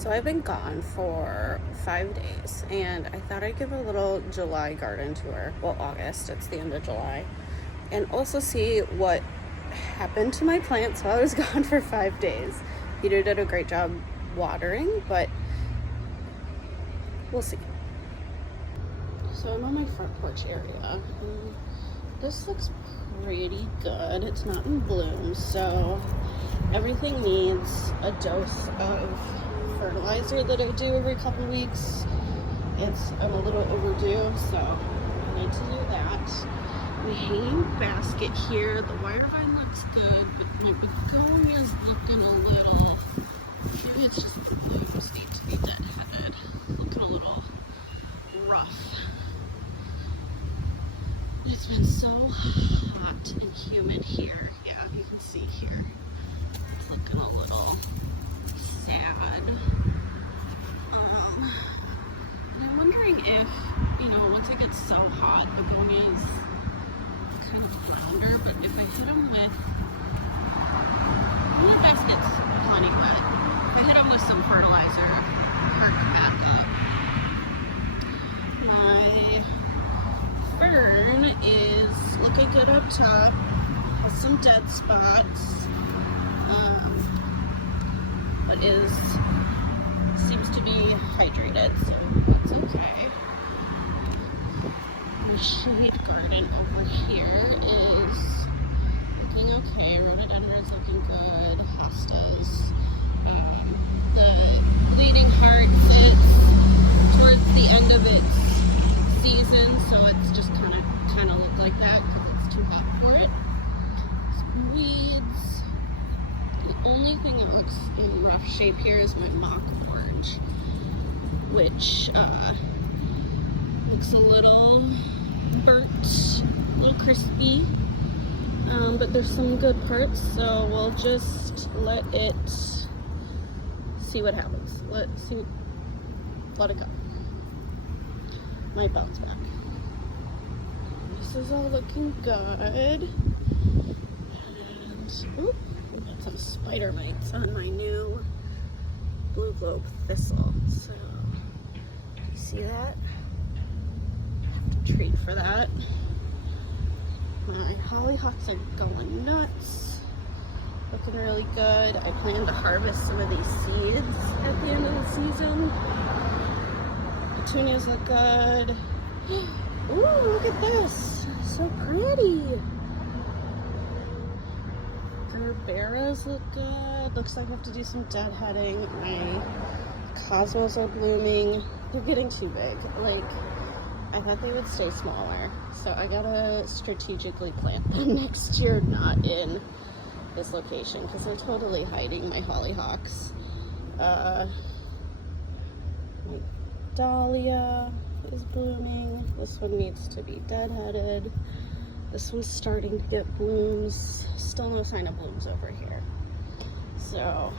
So I've been gone for 5 days and I thought I'd give a little July garden tour. Well, August, it's the end of July. And also see what happened to my plants while I was gone for 5 days. Peter did a great job watering, but we'll see. So I'm on my front porch area. This looks pretty good. It's not in bloom, so everything needs a dose of fertilizer that I do every couple weeks. I'm a little overdue, so I need to do that. My hanging basket here, the wire vine looks good, but my begonia is looking a little, maybe it's just the blooms need to be deadheaded. Looking a little rough. It's been so hot and humid here. Yeah, you can see here. It's looking a little sad. And I'm wondering if, once it gets so hot, begonias kind of flounder, but if I hit them with, the basket's plenty wet. If I hit them with some fertilizer, perk back up. My fern is looking good up top, has some dead spots, but seems to be hydrated, so that's okay. The shade garden over here is looking okay. Rhododendron's looking good. Hostas. The bleeding heart sits towards the end of its season, so it's just kind of look like that because it's too hot for it. Some weeds. The only thing that looks in rough shape here is my mock orange, which looks a little burnt, a little crispy, but there's some good parts, so we'll just let it see what happens. Let it go. Might bounce back. This is all looking good. And we got some spider mites on my new blue globe thistle. So you see that? Have to treat for that. My hollyhocks are going nuts. Looking really good. I plan to harvest some of these seeds at the end of the season. Petunias look good. Ooh, look at this. So pretty. Gerberas look good. Looks like I have to do some deadheading. My cosmos are blooming. They're getting too big. I thought they would stay smaller. So I gotta strategically plant them next year, not in this location, because they're totally hiding my hollyhocks. My dahlia is blooming. This one needs to be deadheaded. This one's starting to get blooms. Still no sign of blooms over here. So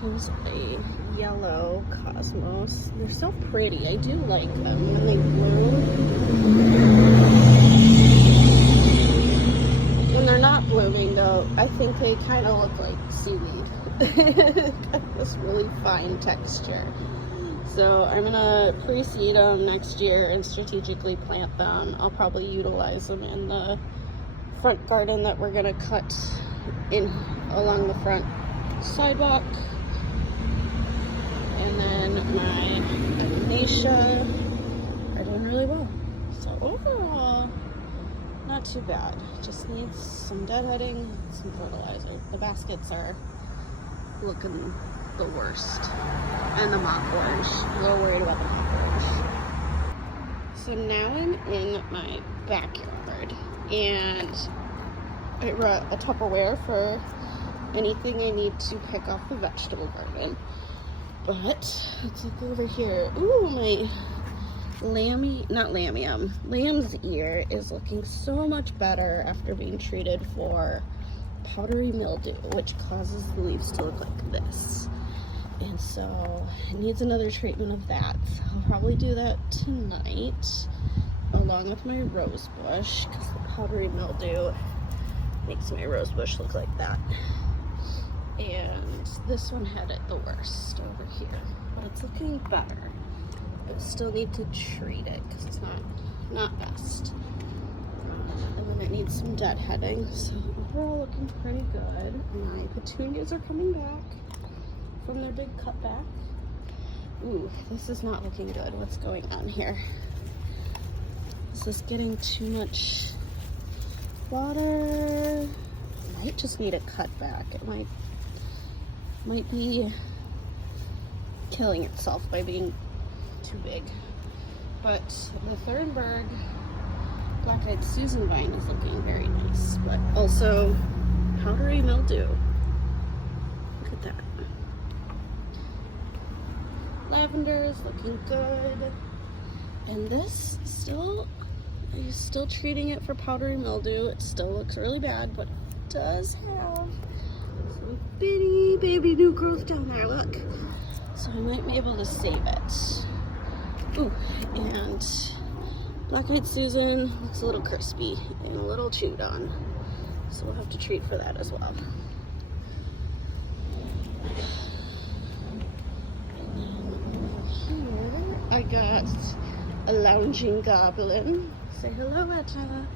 here's a yellow cosmos. They're so pretty. I do like them when they bloom. When they're not blooming though, I think they kind of look like seaweed. Got this really fine texture. So I'm gonna pre-seed them next year and strategically plant them. I'll probably utilize them in the front garden that we're gonna cut in along the front sidewalk. And then my echinacea are doing really well. So overall, not too bad. Just needs some deadheading, some fertilizer. The baskets are looking the worst. And the mock orange. I'm a little worried about the mock orange. So now I'm in my backyard and I brought a Tupperware for anything I need to pick off the vegetable garden. But let's look over here. Ooh, my lamb's ear is looking so much better after being treated for powdery mildew, which causes the leaves to look like this. And so it needs another treatment of that. So I'll probably do that tonight along with my rose bush, because the powdery mildew makes my rose bush look like that. And this one had it the worst over here, but it's looking better. I still need to treat it because it's not best. And then it needs some deadheading. So overall looking pretty good. My petunias are coming back from their big cutback. Ooh, this is not looking good. What's going on here? Is this getting too much water? I might just need a cutback. It might be killing itself by being too big. But the Thornburg Black-Eyed Susan vine is looking very nice, but also powdery mildew. Look at that. Lavender is looking good. And this I'm still treating it for powdery mildew. It still looks really bad, but it does have some bitty baby new growth down there, look. So I might be able to save it. Ooh, and Black-Eyed Susan looks a little crispy and a little chewed on. So we'll have to treat for that as well. And then here I got a lounging goblin. Say hello, Etta.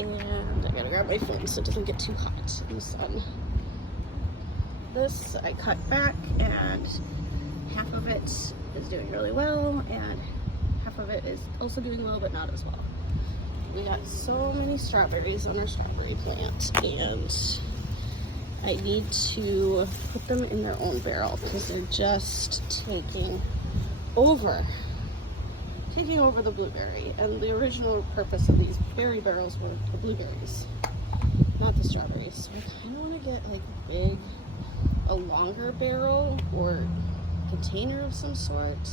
And I gotta grab my phone so it doesn't get too hot in the sun. This I cut back, and half of it is doing really well, and half of it is also doing well, but not as well. We got so many strawberries on our strawberry plant, and I need to put them in their own barrel because they're just taking over the blueberry. And the original purpose of these berry barrels were the blueberries, not the strawberries. So I kind of want to get like a longer barrel or container of some sort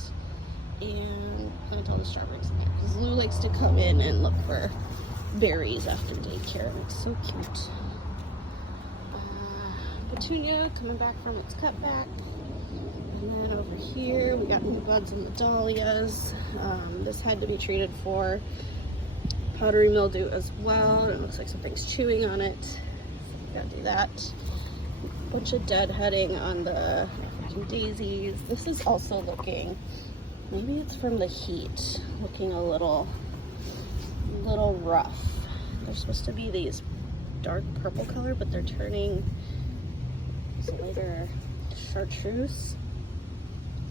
and plant all the strawberries in there, because Lou likes to come in and look for berries after daycare, and it's so cute. Petunia coming back from its cutback. And then over here we got new buds in the dahlias. This had to be treated for powdery mildew as well. It looks like something's chewing on it. Gotta do that. A bunch of deadheading on the African daisies. This is also looking, maybe it's from the heat, looking a little rough. They're supposed to be these dark purple color, but they're turning lighter chartreuse.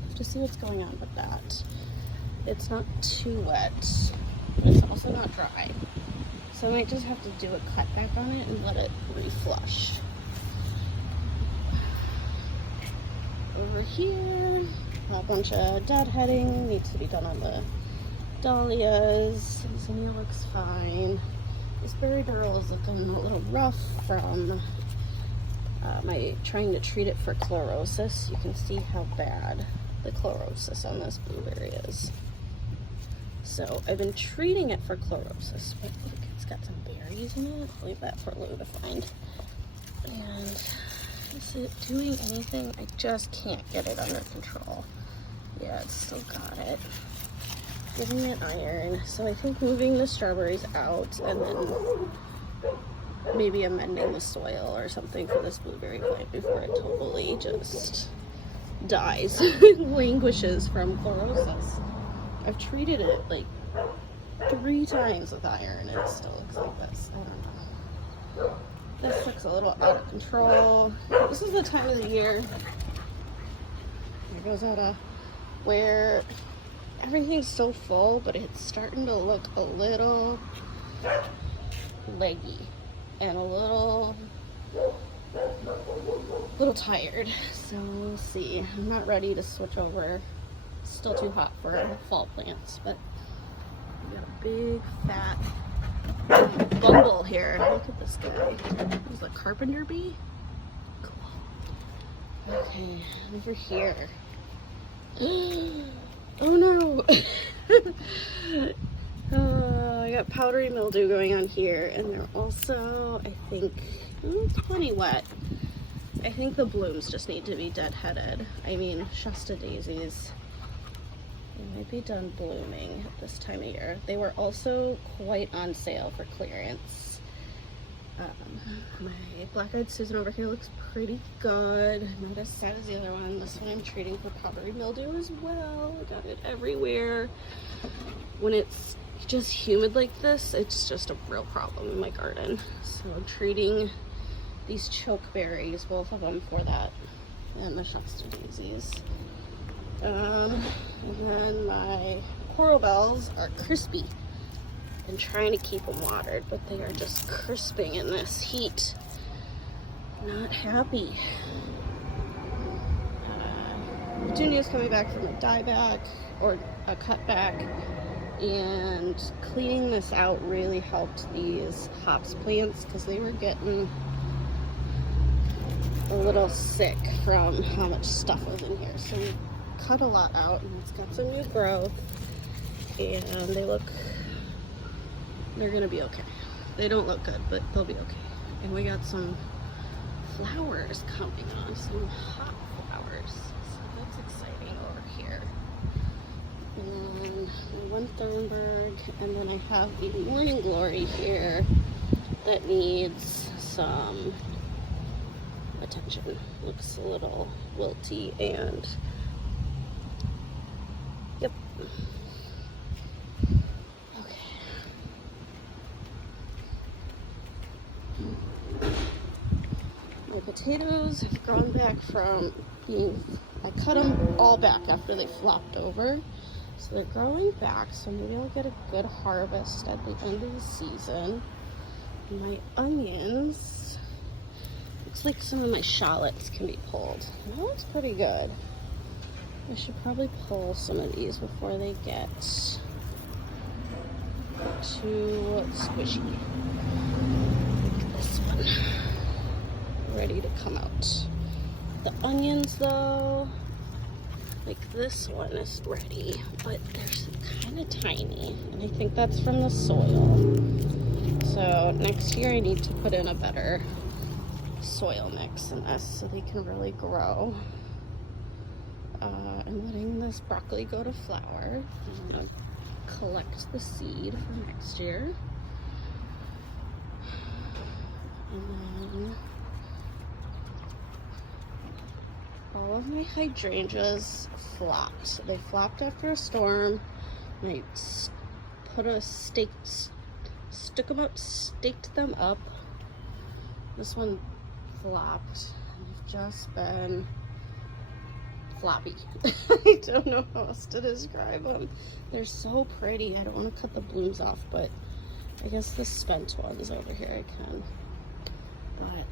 Have to see what's going on with that. It's not too wet, but it's also not dry. So I might just have to do a cutback on it and let it reflush. Over here, a bunch of deadheading needs to be done on the dahlias. Zinnia looks fine. This berry barrel is looking a little rough from my trying to treat it for chlorosis. You can see how bad the chlorosis on this blueberry is. So I've been treating it for chlorosis, but look, it's got some berries in it. I'll leave that for Lou to find. And is it doing anything? I just can't get it under control. Yeah, it's still got it. Giving it iron. So I think moving the strawberries out and then maybe amending the soil or something for this blueberry plant before it totally just dies, languishes from chlorosis. I've treated it like 3 times with iron and it still looks like this. I don't know. This looks a little out of control. This is the time of the year, here goes Etta, where everything's so full, but it's starting to look a little leggy and a little tired. So we'll see. I'm not ready to switch over. It's still too hot for fall plants, but we got a big fat bumble here. Look at this guy. He's a carpenter bee. Cool. Okay, over here. Oh no! I got powdery mildew going on here, and they're also, I think, it's plenty wet. I think the blooms just need to be deadheaded. I mean, Shasta daisies, they might be done blooming at this time of year. They were also quite on sale for clearance. My black-eyed Susan over here looks pretty good. Not as sad as the other one. This one I'm treating for powdery mildew as well. I got it everywhere. When it's just humid like this, it's just a real problem in my garden. So I'm treating these chokeberries, both of them, for that, and the Shasta daisies. And then my coral bells are crispy. I'm trying to keep them watered, but they are just crisping in this heat. Not happy. Petunia's coming back from a dieback or a cutback, and cleaning this out really helped these hops plants because they were getting a little sick from how much stuff was in here. So we cut a lot out, and it's got some new growth, and they're gonna be okay. They don't look good, but they'll be okay. And we got some flowers coming on, some hot flowers. So that's exciting over here. And one Thornburg, and then I have a morning glory here that needs some attention. Looks a little wilty, and yep. My potatoes have gone back from being, I cut them all back after they flopped over. So they're growing back, so maybe I'll get a good harvest at the end of the season. And my onions, looks like some of my shallots can be pulled. That looks pretty good. I should probably pull some of these before they get too squishy. Like this one. Ready to come out. The onions though, like this one is ready, but they're kind of tiny, and I think that's from the soil. So next year I need to put in a better soil mix in this so they can really grow. I'm letting this broccoli go to flower. I'm gonna collect the seed for next year. And then all of my hydrangeas flopped. They flopped after a storm. And I staked them up. This one flopped. They've just been floppy. I don't know how else to describe them. They're so pretty. I don't want to cut the blooms off, but I guess the spent ones over here I can. But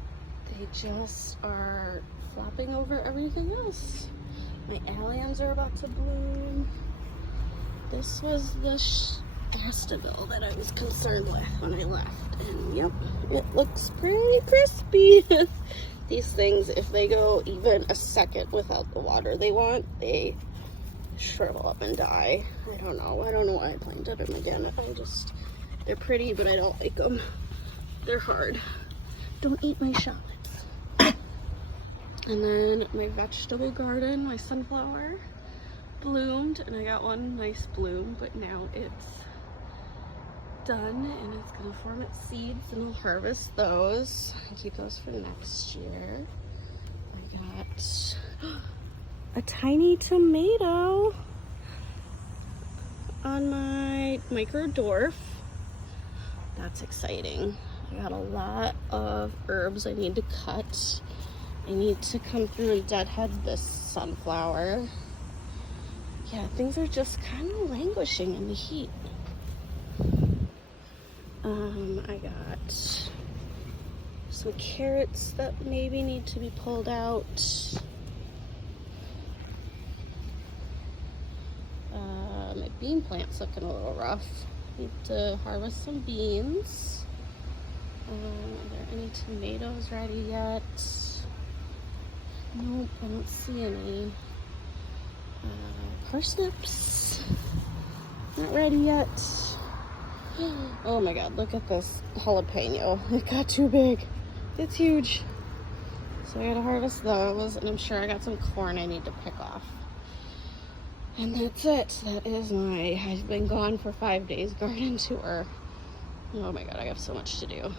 they just are flopping over everything else. My alliums are about to bloom. This was the Astaville that I was concerned with when I left, and yep, it looks pretty crispy. These things, if they go even a second without the water they want, they shrivel up and die. I don't know why I planted them again. They're pretty, but I don't like them. They're hard. Don't eat my shallots. And then my vegetable garden, my sunflower, bloomed, and I got one nice bloom, but now it's done, and it's gonna form its seeds, and I'll harvest those and keep those for next year. I got a tiny tomato on my micro dwarf. That's exciting. I got a lot of herbs I need to cut. I need to come through and deadhead this sunflower. Yeah, things are just kind of languishing in the heat. I got some carrots that maybe need to be pulled out. My bean plant's looking a little rough. Need to harvest some beans. Are there any tomatoes ready yet? Nope, I don't see any. Parsnips, not ready yet. Oh my god, look at this jalapeno. It got too big. It's huge. So I gotta harvest those, and I'm sure I got some corn I need to pick off. And that's it. That is my I've been gone for 5 days garden tour. Oh my god, I have so much to do.